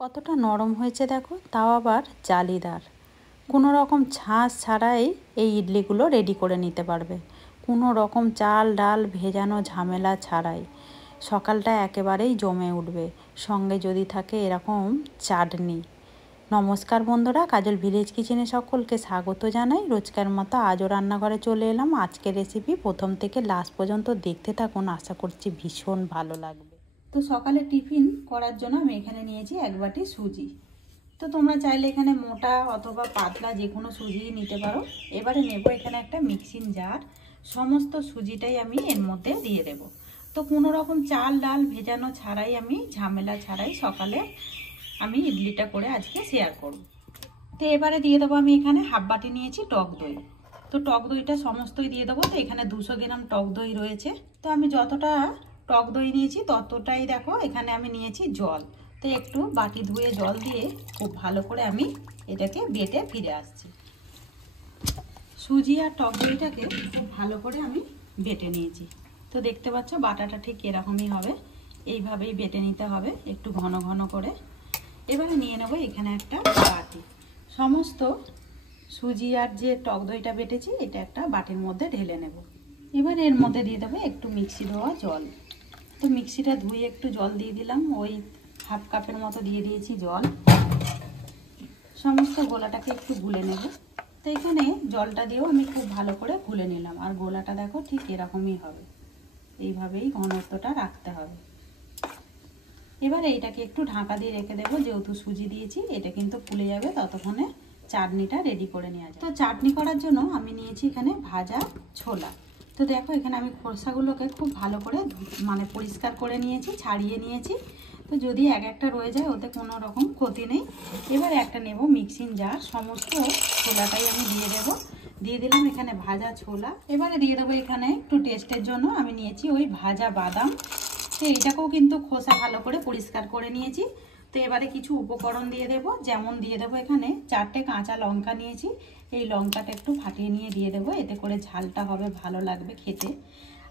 কতটা নরম হয়েছে দেখো, তাও আবার জালিদার। কোনো রকম ছাঁচ ছাড়াই এই ইডলিগুলো রেডি করে নিতে পারবে, কোনো রকম চাল ডাল ভেজানো ঝামেলা ছাড়াই। সকালটা একেবারেই জমে উঠবে, সঙ্গে যদি থাকে এরকম চাটনি। নমস্কার বন্ধুরা, কাজল ভিলেজ কিচেনে সকলকে স্বাগত জানাই। রোজকার মতো আজও রান্নাঘরে চলে এলাম। আজকের রেসিপি প্রথম থেকে লাস্ট পর্যন্ত দেখতে থাকুন, আশা করছি ভীষণ ভালো লাগবে। তো সকালে টিফিন করার জন্য আমি এখানে নিয়েছি 1 বাটি সুজি। তো তোমরা চাইলে এখানে মোটা অথবা পাতলা যে কোনো সুজিই নিতে পারো। এবারে নেব এখানে একটা মিক্সিং জার, সমস্ত সুজিটাই আমি এর মধ্যে দিয়ে দেব। তো কোনো রকম চাল ডাল ভেজানো ছাড়াই, আমি ঝামেলা ছাড়াই সকালে আমি ইডলিটা করে আজকে শেয়ার করব। তো এবারে দিয়ে দেবো আমি এখানে 1/2 বাটি নিয়েছি টক দই। তো টক দইটা সমস্তই দিয়ে দেবো। তো এখানে 200 গ্রাম টক দই রয়েছে। তো আমি যতটা টক দই নিয়েছি ততটাই দেখো এখানে আমি নিয়েছি জল। তো একটু বাটি ধুয়ে জল দিয়ে খুব ভালো করে আমি এটাকে বেটে ফিরে আসছি। সুজি আর টক দইটাকে খুব ভালো করে আমি বেটে নিয়েছি। তো দেখতে পাচ্ছ বাটাটা ঠিক এরকমই হবে, এইভাবেই বেটে নিতে হবে একটু ঘন ঘন করে। এবারে নিয়ে নেব এখানে একটা বাটি, সমস্ত সুজি আর যে টক দইটা বেটেছি এটা একটা বাটির মধ্যে ঢেলে নেব। এবার এর মধ্যে দিয়ে দেবো একটু মিক্সি ধোয়া জল। তো মিক্সিটা ধুয়ে একটু জল দিয়ে দিলাম, ওই 1/2 কাপের মতো দিয়ে দিয়েছি জল। সমস্ত গোলাটাকে একটু গুলে নেব। তো এখানে জলটা দিয়েও আমি খুব ভালো করে গুলে নিলাম। আর গোলাটা দেখো ঠিক এরকমই হবে, এইভাবেই ঘনত্বটা রাখতে হবে। এবার এইটাকে একটু ঢাকা দিয়ে রেখে দেবো, যেহেতু সুজি দিয়েছি এটা কিন্তু ফুলে যাবে, ততক্ষণে চাটনিটা রেডি করে নেওয়া যায়। তো চাটনি করার জন্য আমি নিয়েছি এখানে ভাজা ছোলা। তো দেখো এখানে আমি খোসাগুলোকে খুব ভালো করে পরিষ্কার করে নিয়েছি, ছাড়িয়ে নিয়েছি। তো যদি একটা রয়ে যায় ওতে কোনো রকম ক্ষতি নেই। এবার একটা নেব মিক্সিং জার, সমস্ত ছোলাটাই আমি দিয়ে দিলাম এখানে ভাজা ছোলা। এবারে দিয়ে দেবো এখানে একটু টেস্টের জন্য আমি নিয়েছি ওই ভাজা বাদাম। তো এইটাকেও কিন্তু খোসা ভালো করে পরিষ্কার করে নিয়েছি। তো এবারে কিছু উপকরণ দিয়ে দেব, যেমন দিয়ে দেবো এখানে 4টে কাঁচা লঙ্কা নিয়েছি। এই লঙ্কাটা একটু ফাটিয়ে নিয়ে দিয়ে দেবো, এতে করে ঝালটা হবে ভালো লাগবে খেতে।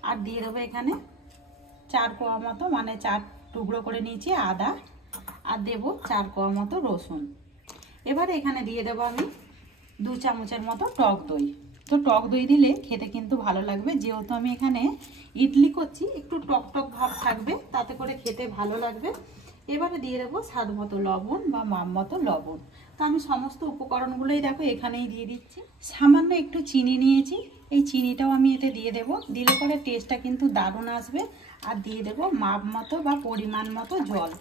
আর দিয়ে দেবো এখানে 4 কোয়া মতো 4 টুকরো করে নিয়েছি আদা। আর দেবো 4 কোয়া মতো রসুন। এবারে এখানে দিয়ে দেবো আমি 2 চামচের মতো টক দই। তো টক দই দিলে খেতে কিন্তু ভালো লাগবে, যেহেতু আমি এখানে ইডলি করছি একটু টক টক ভাব থাকবে, তাতে করে খেতে ভালো লাগবে। এবারে দিয়ে দেবো স্বাদ মতো লবণ বা মাপ মতো লবণ। তো আমি সমস্ত উপকরণগুলোই দেখো এখানেই দিয়ে দিচ্ছি। সামান্য একটু চিনি নিয়েছি, এই চিনিটাও আমি এতে দিয়ে দেবো, দিলে পরে টেস্টটা কিন্তু দারুণ আসবে। আর দিয়ে দেবো মাপ মতো বা পরিমাণ মতো জল।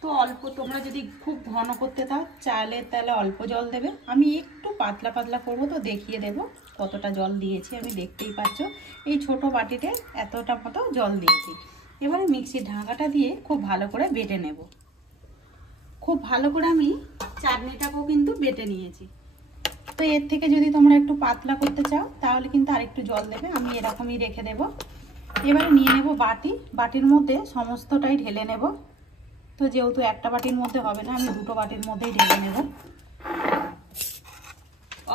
তো অল্প, তোমরা যদি খুব ঘন করতে চাও চাইলে তাহলে অল্প জল দেবে। আমি একটু পাতলা পাতলা করবো, তো দেখিয়ে দেবো কতটা জল দিয়েছি। আমি দেখতেই পাচ্ছ এই ছোট বাটিতে এতটা মতো জল দিয়েছি। এবারে মিক্সির ঢাকাটা দিয়ে খুব ভালো করে বেটে নেব। খুব ভালো করে আমি চাটনিটাকেও কিন্তু বেটে নিয়েছি। তো এর থেকে যদি তোমরা একটু পাতলা করতে চাও তাহলে কিন্তু আরেকটু জল দেবে, আমি এরকমই রেখে দেব। এবারে নিয়ে নেব বাটির মধ্যে সমস্তটাই ঢেলে নেব। তো যেহেতু একটা বাটির মধ্যে হবে না, আমি 2টো বাটির মধ্যেই ঢেলে নেব।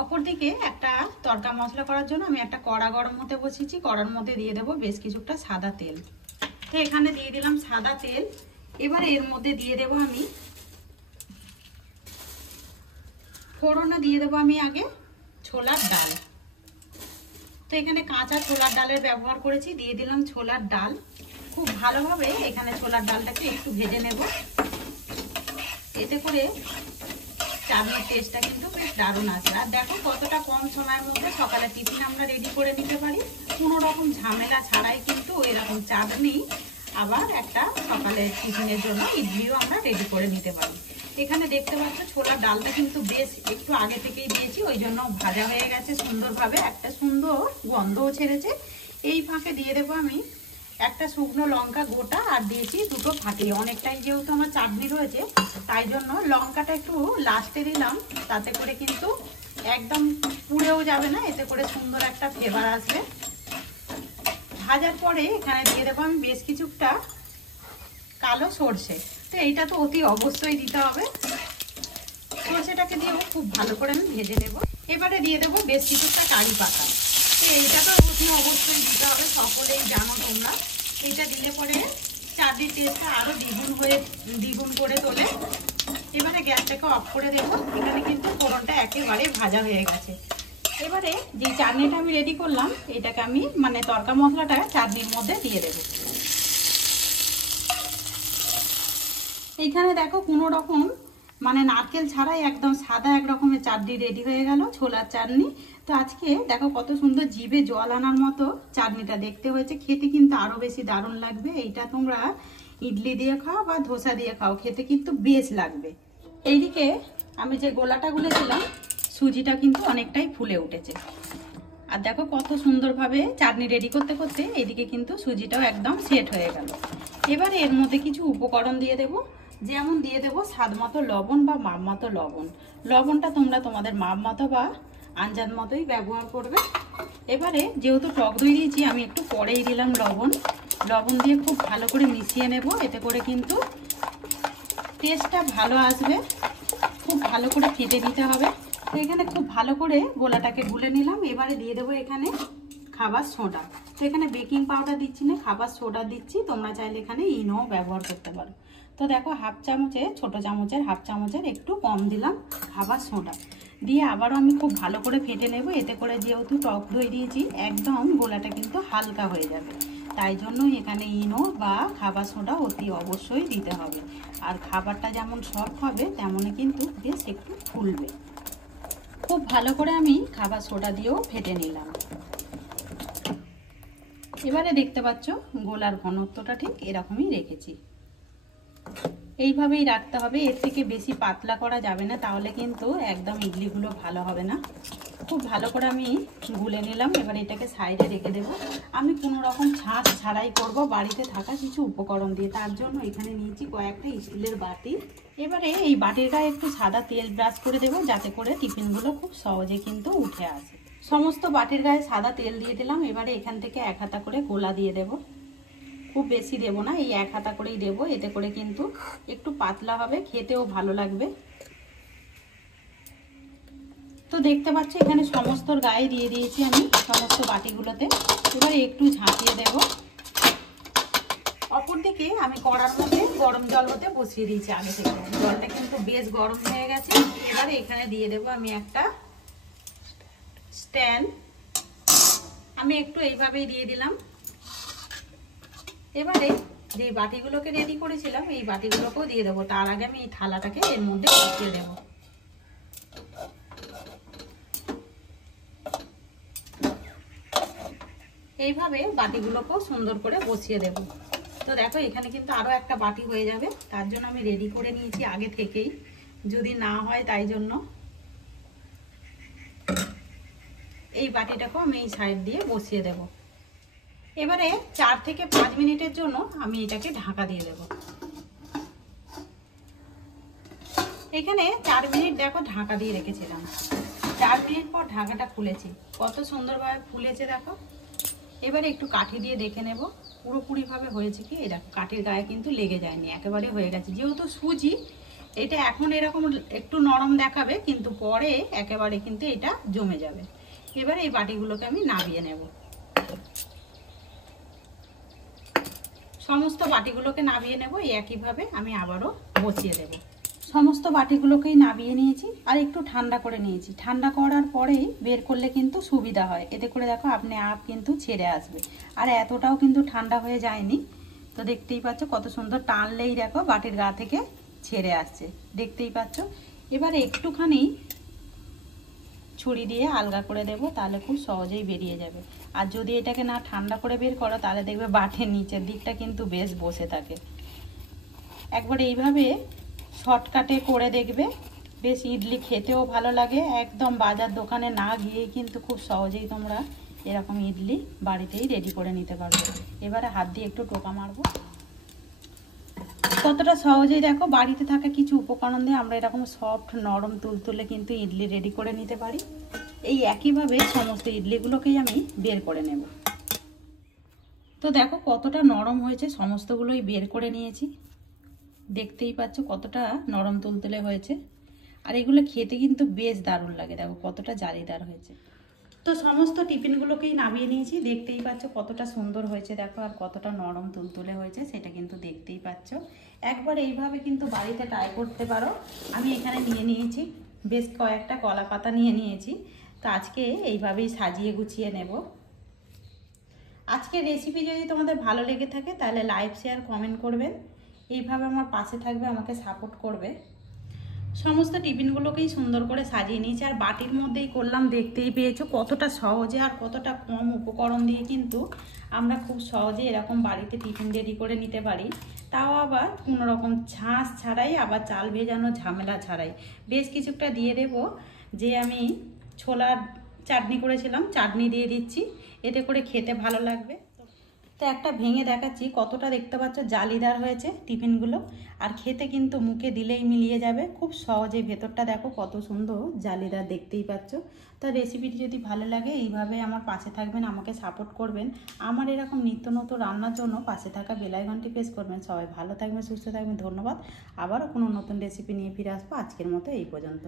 অপরদিকে একটা তড়কা মশলা করার জন্য আমি একটা কড়া গরম হতে বসিয়েছি। কড়ার মধ্যে দিয়ে দেবো বেশ কিছুটা সাদা তেল। তো এখানে দিয়ে দিলাম সাদা তেল। এবার এর মধ্যে দিয়ে দেবো আমি ফোড়নে দিয়ে দেবো আমি আগে ছোলার ডাল। তো এখানে কাঁচা ছোলার ডালের ব্যবহার করেছি, দিয়ে দিলাম ছোলার ডাল। খুব ভালোভাবে এখানে ছোলার ডালটাকে একটু ভেজে নেব, এতে করে চাটনির টেস্টটা কিন্তু বেশ দারুণ আছে। আর দেখো কতটা কম সময়ের মধ্যে সকালে টিফিন আমরা রেডি করে নিতে পারি, কোনো রকম ঝামেলা ছাড়াই কিন্তু এরকম চাটনি আবার একটা সকালের টিফিনের জন্য ইডলিও আমরা রেডি করে নিতে পারি। এখানে দেখতে পাচ্ছ ছোলার ডালটা কিন্তু বেশ একটু আগে থেকেই দিয়েছি, ওই জন্য ভাজা হয়ে গেছে সুন্দরভাবে, একটা সুন্দর গন্ধও ছেড়েছে। এই ফাঁকে দিয়ে দেবো আমি একটা শুকনো লঙ্কা গোটা, আর দিয়েছি 2টো ফাটিয়ে। অনেকটাই যেহেতু আমার চাটনি রয়েছে তাই জন্য লঙ্কাটা একটু লাস্টে দিলাম, তাতে করে কিন্তু একদম পুড়েও যাবে না, এতে করে সুন্দর একটা ফ্লেভার আসবে। ভাজার পরে এখানে দিয়ে দেবো আমি বেশ কিছুটা কালো সর্ষে। তো এইটা তো অতি অবশ্যই দিতে হবে, সর্ষেটাকে দিয়েও খুব ভালো করে আমি ভেজে নেব। এবারে দিয়ে দেবো বেশ কিছুটা কারি পাতা। তো এইটা তো অতি অবশ্যই দিতে হবে, সকলেই জানো তোমরা। এইটা দিলে পরে চাটনির টেস্টটা আরও দ্বিগুণ করে তোলে। এবার গ্যাসটাকে অফ করে দেবো। এখানে কিন্তু ফোড়নটা একেবারে ভাজা হয়ে গেছে। এবারে যে চাটনিটা আমি রেডি করলাম এটাকে আমি মানে তড়কা মশলাটা চাটনির মধ্যে দিয়ে দেবো। এইখানে দেখো কোনো রকম মানে নারকেল ছাড়াই একদম সাদা এক রকমের চাটনি রেডি হয়ে গেল, ছোলার চাটনি। তো আজকে দেখো কত সুন্দর জিভে জল আনার মতো চাটনিটা দেখতে হয়েছে, খেতে কিন্তু আরো বেশি দারুণ লাগবে। এইটা তোমরা ইডলি দিয়ে খাও বা ধোসা দিয়ে খাও, খেতে কিন্তু বেশ লাগবে। এইদিকে আমি যে গোলাটা গুলেছিলাম সুজিটা কিন্তু অনেকটাই ফুলে উঠেছে। আর দেখো কত সুন্দরভাবে চাটনি রেডি করতে করতে এইদিকে কিন্তু সুজিটাও একদম সেট হয়ে গেল। এবারে এর মধ্যে কিছু উপকরণ দিয়ে দেব, যেমন দিয়ে দেব স্বাদ মতো লবণ বা মাপ মতো লবণ। লবণটা তোমরা তোমাদের মাপ মতো বা আন্দাজ মতোই ব্যবহার করবে। এবারে যেহেতু টক দই দিয়েছি আমি একটু পরেই দিলাম লবণ। লবণ দিয়ে খুব ভালো করে মিশিয়ে নেব, এতে করে কিন্তু টেস্টটা ভালো আসবে। খুব ভালো করে ফেটে দিতে হবে। তো এখানে খুব ভালো করে গোলাটাকে গুলে নিলাম। এবারে দিয়ে দেবো এখানে খাবার সোডা। তো এখানে বেকিং পাউডার দিচ্ছি না, খাবার সোডা দিচ্ছি। তোমরা চাইলে এখানে ইনো ব্যবহার করতে পারো। তো দেখো হাফ চামচে, ছোট চামচের হাফ চামচের একটু কম দিলাম খাবার সোডা দিয়ে আবারও আমি খুব ভালো করে ফেটে নেব। এতে করে যেহেতু টক দই দিয়েছি একদম গোলাটা কিন্তু হালকা হয়ে যাবে, তাই জন্য এখানে ইনো বা খাবার সোডা অতি অবশ্যই দিতে হবে। আর খাবারটা যেমন সফট হবে তেমনই কিন্তু বেশ একটু ফুলবে। খুব ভালো করে আমি খাবার সোডা দিয়েও ফেটে নিলাম। এবারে দেখতে পাচ্ছ গোলার ঘনত্বটা ঠিক এরকমই রেখেছি। এইভাবেই রাখতে হবে, এর থেকে বেশি পাতলা করা যাবে না, তাহলে কিন্তু একদম ইডলিগুলো ভালো হবে না। খুব ভালো করে আমি গুলে নিলাম। এবার এটাকে সাইডে রেখে দেবো। আমি কোনো রকম ছাঁচ ছাড়াই করব বাড়িতে থাকা কিছু উপকরণ দিয়ে। তার জন্য এখানে নিয়েছি কয়েকটা স্টিলের বাটি। এবারে এই বাটির গায়ে একটু সাদা তেল ব্রাশ করে দেবো, যাতে করে টিফিনগুলো খুব সহজে কিন্তু উঠে আসে। সমস্ত বাটির গায়ে সাদা তেল দিয়ে দিলাম। এবারে এখান থেকে এক হাতা করে গোলা দিয়ে দেবো। খুব বেশি দেবো না, এই এক হাতা করেই দেবো। এতে করে কিন্তু একটু পাতলা হবে, খেতেও ভালো লাগবে। তো দেখতে পাচ্ছ এখানে সমস্ত গায়ে দিয়ে দিয়েছি আমি সমস্ত বাটিগুলোতে। এবারে একটু ঝাঁকিয়ে দেব। অপরদিকে আমি কড়ার মধ্যে গরম জল হতে বসিয়ে দিয়েছি আগে থেকে। জলটা কিন্তু বেশ গরম হয়ে গেছে। এবারে এখানে দিয়ে দেব আমি একটা স্ট্যান্ড। আমি একটু এইভাবেই দিয়ে দিলাম। এবারে যে বাটিগুলোকে রেডি করেছিলাম এই বাটিগুলোকেও দিয়ে দেবো। তার আগে আমি এই থালাটাকে এর মধ্যে বসিয়ে দেবো। এইভাবে বাটিগুলোকেও সুন্দর করে বসিয়ে দেব। তো দেখো এখানে কিন্তু আরো একটা বাটি হয়ে যাবে, তার জন্য আমি রেডি করে নিয়েছি আগে থেকেই, যদি না হয় তাই জন্য। এই বাটিটাকেও আমি এই সাইড দিয়ে বসিয়ে দেব। এবারে 4 থেকে 5 মিনিটের জন্য আমি এটাকে ঢাকা দিয়ে দেব। এখানে 4 মিনিট দেখো ঢাকা দিয়ে রেখেছিলাম। 4 মিনিট পর ঢাকাটা খুলেছি, কত সুন্দরভাবে ফুলেছে দেখো। এবারে একটু কাঠি দিয়ে দেখে নেব পুরোপুরিভাবে হয়েছে কি। এই দেখো কাঠির গায়ে কিন্তু লেগে যায়নি, একেবারে হয়ে গেছে। যেহেতু সুজি এটা এখন এরকম একটু নরম দেখাবে, কিন্তু পরে একেবারে কিন্তু এটা জমে যাবে। এবারে এই বাটিগুলোকে আমি নামিয়ে নেব। সমস্ত বাটিগুলোকে নামিয়ে নেব। একইভাবে আমি আবারও বসিয়ে দেব। সমস্ত বাটিগুলোকেই নামিয়ে নিয়েছি আর একটু ঠান্ডা করে নিয়েছি। ঠান্ডা করার পরেই বের করলে কিন্তু সুবিধা হয়, এতে করে দেখো আপনি আপ কিন্তু ছেড়ে আসবে। আর এতটাও কিন্তু ঠান্ডা হয়ে যায়নি। তো দেখতেই পাচ্ছ কত সুন্দর, টানলেই দেখো বাটির গা থেকে ছেড়ে আসছে, দেখতেই পাচ্ছ। এবারে একটুখানি ছুরি দিয়ে আলগা করে দেব, তাহলে খুব সহজেই বেরিয়ে যাবে। আর যদি এটাকে না ঠান্ডা করে বের করো তাহলে দেখবে বাটির নিচের দিকটা কিন্তু বেশ বসে থাকে। একবার এইভাবে শর্টকাটে করে দেখবে, বেশ ইডলি খেতেও ভালো লাগে। একদম বাজার দোকানে না গিয়েই কিন্তু খুব সহজেই তোমরা এরকম ইডলি বাড়িতেই রেডি করে নিতে পারবে। এবারে হাত দিয়ে একটু টোকা মারবো। কতটা সহজেই দেখো বাড়িতে থাকা কিছু উপকরণ দিয়ে আমরা এরকম সফট নরম তুলতুলে কিন্তু ইডলি রেডি করে নিতে পারি। এই একইভাবে সমস্ত ইডলিগুলোকেই আমি বের করে নেব। তো দেখো কতটা নরম হয়েছে, সমস্তগুলোই বের করে নিয়েছি। দেখতেই পাচ্ছ কতটা নরম তুলতুলে হয়েছে। আর এগুলো খেতে কিন্তু বেশ দারুণ লাগে, দেখো কতটা জালিদার হয়েছে। তো সমস্ত টিফিনগুলোকেই নামিয়ে নিয়েছি, দেখতেই পাচ্ছ কতটা সুন্দর হয়েছে দেখো, আর কতটা নরম তুলতুলে হয়েছে সেটা কিন্তু দেখতেই পাচ্ছ। একবার এইভাবে কিন্তু বাড়িতে ট্রাই করতে পারো। আমি এখানে নিয়ে নিয়েছি বেশ কয়েকটা কলা পাতা নিয়ে নিয়েছি, তো আজকে এইভাবেই সাজিয়ে গুছিয়ে নেব। আজকের রেসিপি যদি তোমাদের ভালো লেগে থাকে তাহলে লাইক শেয়ার কমেন্ট করবেন, এইভাবে আমার পাশে থাকবে, আমাকে সাপোর্ট করবে। সমস্ত টিফিনগুলোকেই সুন্দর করে সাজিয়ে নিয়েছি, আর বাটির মধ্যেই করলাম, দেখতেই পেয়েছো কতটা সহজে আর কতটা কম উপকরণ দিয়ে কিন্তু আমরা খুব সহজে এরকম বাড়িতে টিফিন রেডি করে নিতে পারি, তাও আবার কোনো রকম ছাঁচ ছাড়াই, আবার চাল ভেজানো ঝামেলা ছাড়াই। বেশ কিছুটা দিয়ে দেব, যে আমি ছোলার চাটনি করেছিলাম, চাটনি দিয়ে দিচ্ছি, এতে করে খেতে ভালো লাগবে। তো একটা ভেঙে দেখাচ্ছি, কতটা দেখতে পাচ্ছ জালিদার হয়েছে টিফিনগুলো, আর খেতে কিন্তু মুখে দিলেই মিলিয়ে যাবে খুব সহজে। ভেতরটা দেখো কত সুন্দর জালিদার, দেখতেই পাচ্ছ। তো রেসিপিটি যদি ভালো লাগে এইভাবে আমার পাশে থাকবেন, আমাকে সাপোর্ট করবেন। আমার এরকম নিত্য নতুন রান্নার জন্য পাশে থাকা বেল আইকনটি প্রেস করবেন। সবাই ভালো থাকবেন, সুস্থ থাকবেন, ধন্যবাদ। আবারও কোনো নতুন রেসিপি নিয়ে ফিরে আসবো। আজকের মতো এই পর্যন্ত।